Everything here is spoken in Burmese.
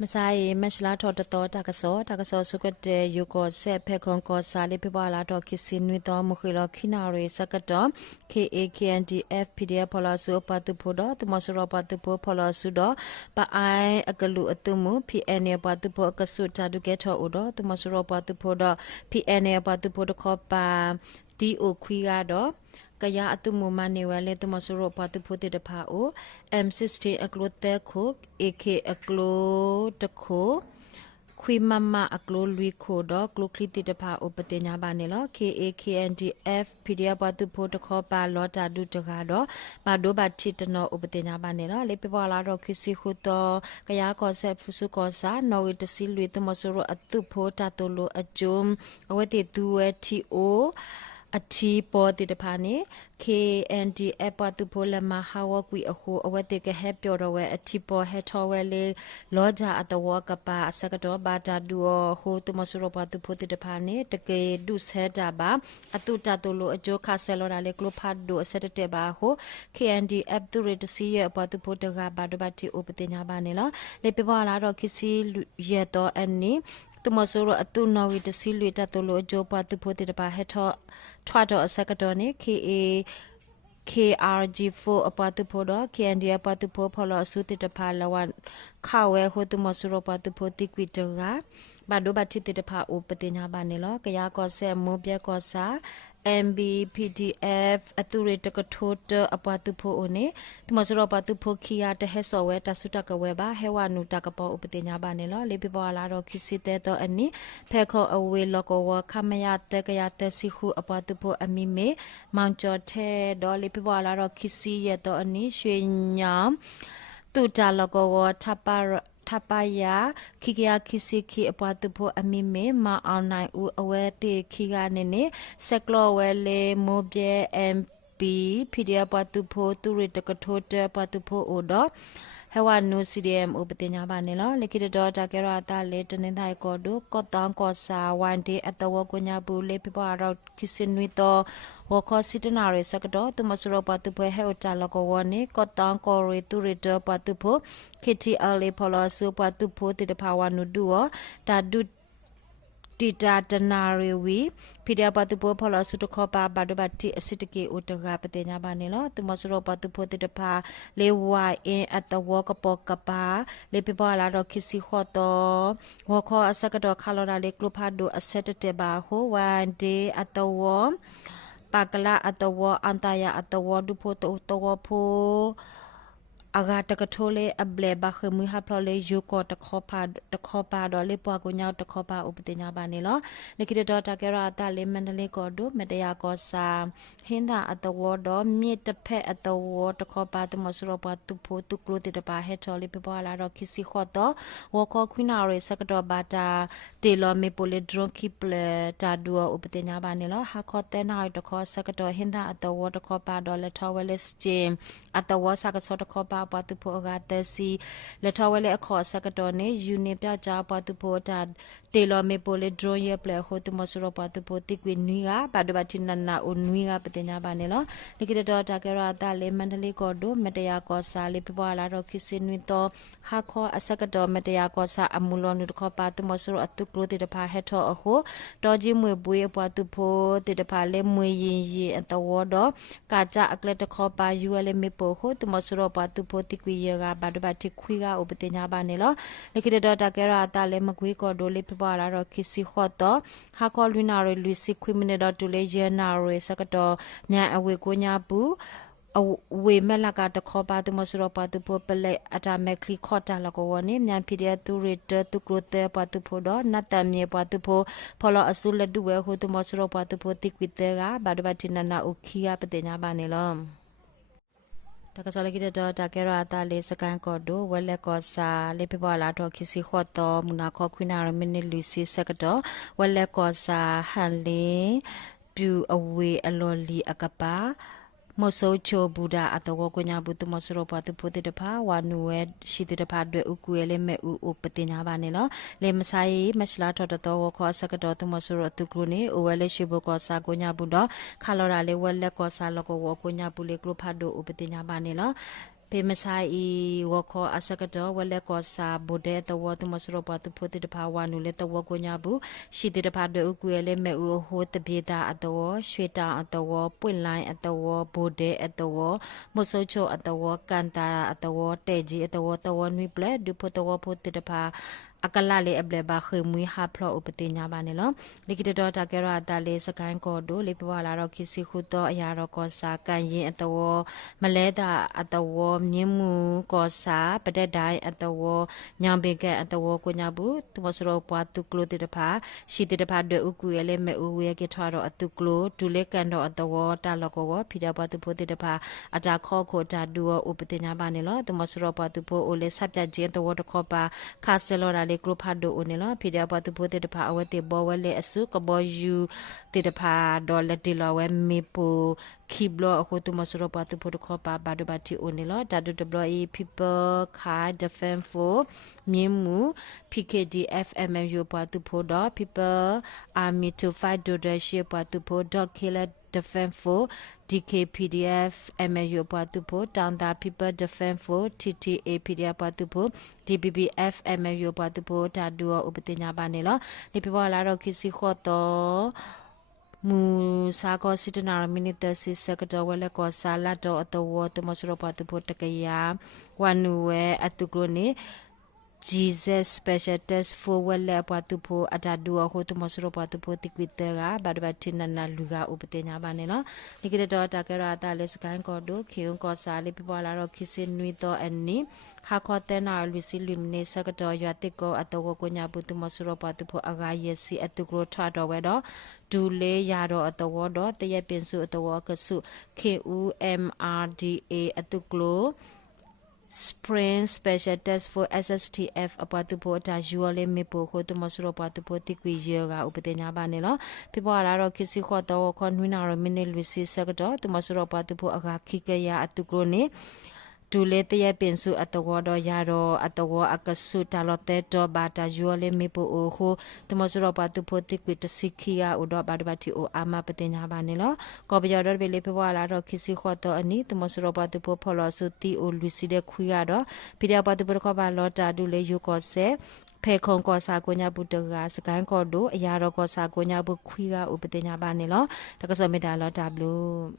มาใส่แมชลาทอตโตตากะโซสุกเตยูโกเซเพคอนโกซาลิปิบาลาดอคิสินวิตอมุขิลอคินาเรสกะตอ KAKNDF PDF พลาสุปะตุโพดตมสรปะตุโพพลาสุดปะไออกะลุอตุมุ PN ปะตุโพกะสุตาดุเกทออุดตมสรปะตุโพด PN ปะตุโพดขอปาตีโอควีกาดอกะยาอตุมุมาเนวเลตมสรปะตุโพติดพาโอ M60 อกโลเตโค AK อกโลตะโคခွေမမအကလိုလွီခိုတော့ကလိုခလီတီတဖာဥပတင်ညာပါနေလော KAKNDF PDF ဘတ်တူဖို့တခေါ်ပါလောတာဒုတကားတော့မဒိုဘတ်ချီတနောဥပတင်ညာပါနေလောလေပပလာတော့ခစီခုတော့ကရကောဆက်ဖုစုကောစာနော်ဝတစီလွေတမဆရအတုဖို့တတလိုအကျုံအဝတိတူဝတီအိုအတီပေါ်တိတဖာနေ KNDF ပတူဖိုလမဟာဝကွီအခုအဝတ်တေကဟက်ပြော်တော့ဝဲအတီပေါ်ဟက်ထော်ဝဲလေလောဂျာအတဝကပါအစကတော့ဘာတာဒူဟိုတမဆရပတူဖိုတိတဖာနေတကေဒုဆဲတာပါအတူတတူလိုအကျိုးခါဆဲလော်ဒါလေကလိုဖတ်ဒိုအစတဲ့တဲ့ပါဟို KNDF တူရတစီရပတူဖိုတကဘာဒဘတီဥပတင်ညာပါနေလောလေပပလာတော့ခစီရဲတော့အနီတမဆိုရအတူနော်ဝီတစီလွေတတလို့အကျိုးပါတူဖို့တဲ့ပါဟက်ထောထွားတော့အစကတော့နေ KRG4 အပတူဖို့တော့ KND အပတူဖို့ဖလို့အစုတတဖာလဝန်ခါဝဲဟိုတမဆိုရပတူဖို့တိကွီတကဘာဒိုဘတိတတဖာဥပတင်ညာပါနေလောကရကောဆဲမိုးပြကောစာ MBPDF အတူရတကထိုးတအပတူဖို့အိုနေတမစရပတူဖို့ခီယာတဟဲဆောဝဲတဆုတကဝဲပါဟဲဝနုတကပေါ်ဥပတင်ညာပါနေလောလေပြပေါ်လာတော့ခစီတဲ့တော့အနိဖဲခေါ်အဝေလောကောဝခမယတကရတစီခုအပတူဖို့အမိမေမောင်ကျော်ထဲတော့လေပြပေါ်လာတော့ခစီရတော့အနိရွှေညာတူတလောကောဝထပယာခိကယာခိစီခိအပတူဖို့အမိမေမအောင်နိုင်ဦးအဝဲတေခိကနေနေဆက်ကလောဝဲလေမိုးပြဲ MP PDF ပတူဖို့တူရတကထိုးတပတူဖို့အိုတော့ဟဝနု CDM ဥပတင်ညာပါနေလောလေကိတော်တာကေရတာလေတနေတိုင်းကောဒုကောတောင်းကောစာဝန်ဒေအတဝကညာဘူးလေပြပရောခိစင်ဝီတော့ဝခောစစ်တနာရစကတော့တမစရပတူပွဲဟဲတာလကောဝနေကောတောင်းကောရီတူရတပတူဖို့ KTL လေဖလောဆူပတူဖို့တေတဖာဝနုဒူတာဒုတီတာတနာရီဝီဖီဒီယပတူပိုဖလာစုတခောပါဘာဒဘတီအစစ်တကေအိုတကပတေညာပါနေလောတမစရောပတူပိုတေတဖာလေဝိုင်အင်အတဝကပကပါလေပပလာတော့ခစီခောတော့ဝခောအစကတော့ခါလော်ဒါလေကလုဖာဒိုအဆက်တေပါဟိုဝန်ဒေအတဝပါကလာအတဝအန်တယာအတဝဒုဖို့တော့ဖို့အဂါတကထိုလေအဘလေဘခမူဟာဖလေယူကိုတခောပါတော့လေပွားကိုညောက်တခောပါဥပတင်ညာပါနေလောလကိတော်တာကေရတာလေမန္တလေးကောဒုမတယာကောစာဟင်းသာအတဝတော့မြေတဖက်အတဝတခောပါတမစရပတူဖို့တုကလိုတေတပါဟက်ချောလေပပလာတော့ခစီခောတော့ဝခောခွိနာရေစကတော့ဘာတာတေလောမေပိုလေဒရွန်ခိပလေတာဒူဥပတင်ညာပါနေလောဟာခောတဲနာတခောစကတော့ဟင်းသာအတဝတခောပါတော့လေထောဝဲလက်စချင်အတဝစကစောတခောပါပတူဖို့ကတစီလက်ထော်ဝဲလေအခေါ်စကတော့နေယူနေပြကြပတူဖို့တာတေလောမေပိုလေဒရွန်ရပလေဟိုတမစရပတူဖို့တိကွေနွီကဘာဒဘတိနနာအိုနွီကပတင်ညာပါနေလောလကိတော်တာကေရတာလေမန္တလေးကောဒိုမတယာကောစာလေပြပွားလာတော့ခစ်စင်နွီတော့ဟာခေါ်အစကတော့မတယာကောစာအမူလောနုတခောပါတမစရအတုကလိုတေတဖာဟက်ထောအခုတော်ကြီးမွေပွေးပွားတူဖို့တေတဖာလေမွေရင်ရင်အတော်တော့ကာကြအကလက်တခောပါယူလေမေပိုခုတမစရပတူဖို့တိကွေရကဘာဒဘတိခွေကဥပတင်ညာပါနေလောလကိတော်တာကေရတာလေမကွေးကောဒိုလေပြပွားလာတော့ခစ်စီခော့တော့ဟာခေါ်လူနာရလူစီခွေမနေတော့တူလေရနာရစကတော့ညာအဝေကိုညာဘူးအဝေမလကတခောပါတမစရပတူဖို့ပလေအတာမက်ခလီခော့တာလကောဝနေမြန်ဖီဒီယတူရတတူကရတေပတူဖို့တော့နတ်တမြေပတူဖို့ဖလောအဆုလဒူဝဲဟိုတမစရပတူဖို့တိကွေတေကဘာဒဘတိနနာအိုခီယာပတေညာပါနေလောတကစားလကိတော့တကရတာလေစကန်ကောဒိုဝဲလက်ကောစာလေပြပလာတော့ခစီခော့တော့မနာခော့ခွိနာရမင်းလူစီစကတော့ဝဲလက်ကောစာဟန်လင်းပြူအဝေအလော်လီအကပါမဆိုချိုဘူဒါအတဝကိုညာဘူးတမစရပတူဖိုတေတဖာဝနူဝဲရှိတေတဖာတွေဥကူရဲလေမဲဥပတင်ညာပါနေလောလေမဆိုင်မချလာထော်တော်ဝခေါ်စကတော့တမစရတူကရုနေအိုဝဲလေရှိဘကောစာကိုညာဘူးတော့ခါလော်ရာလေဝဲလက်ကောစာလကောဝကိုညာဘူးလေကရုဖာဒိုဥပတင်ညာပါနေလော Pemasai wako asakado wale ko sa bode the water masropa to put the power no let the wako nyabu she did a part the ukuele me u ho the beta at the war shweta at the war pull line at the war bode at the war mosocho at the war kanta at the war teji at the water one we bled do put the war put the pa akala le eble ba khemui ha phlo upati nya ba ne lo likita do ta ke ra ta le sakan ko do le pwa la ro kisi khu to aya ro ko sa kan yin atawo maleda atawo myimu ko sa padet dai atawo nyam be ke atawo ko nya bu tu mo sro pwa tu klo te de pha shi te de pha de uku ye le me u we ke thwa ro atu klo tu le kan do atawo ta lo ko wo phi da pwa tu pho te de pha ata kho ko ta du upati nya ba ne lo tu mo sro pwa tu pho o le sap ja jin to wo to kho pa kha se lo ra le group ha do o ne lo phi da pwa tu pho te de pha awe te bo we le asu ko bo yu te de pha do le ti lo we me po kiblo ko tu mo sro pwa tu pho to kho pa ba do ba ti o ne lo ta do de blo e people kha defend for mimu pkdf mmu pwa tu pho do people army to fight do the ship pwa tu pho dot killer defend for DKPDF MAU Patupo down the people defend for TTA PDF Patupo DBBF MAU Patupo Tadua Upatinya Banelo Nipiwa Laro Kisi Hoto mu sa ko sitna minute si sector wala ko sala do to water masro Patupo takaya wanu we atugrone Jesus special test for wala patupo atadua ho to masro patupo tikwitera badbatina na luga upetenya baneno nikide do takera ta les kan ko do kyun ko sale pipola ro kisin nui to anni ha ko tena luisi lumne sakato yatiko atawo ko nya butu masro patupo aga yesi atukro thwa do we do dule ya do atawo do tye pinsu atawo kasu KUMRDA atuklo Spring special test for SSTF apatupo ta juale mepo ko to masro apatupo tikwi yega upetenya banelo people ala ro kisi ko to ko nwina ro minil wisi sagdo to masro apatupo aga kike ya atugrone dule te ya pensu atawo do yaro atawo akasu talote to bata juale mepo o ho to masro apatupo tikwi to sikia udo badbati o ama petenya banelo ko bjodor bele people ala ro kisi ko to ani to masro apatupo pholo suti o luisi de khuya do pidia apatupo ko ba lo ta dule yu ko se phe khon ko sa ko nya bu to ga sakan ko do aya ro ko sa ko nya bu khwi ga upetenya banelo ta ko so meta lo ta blu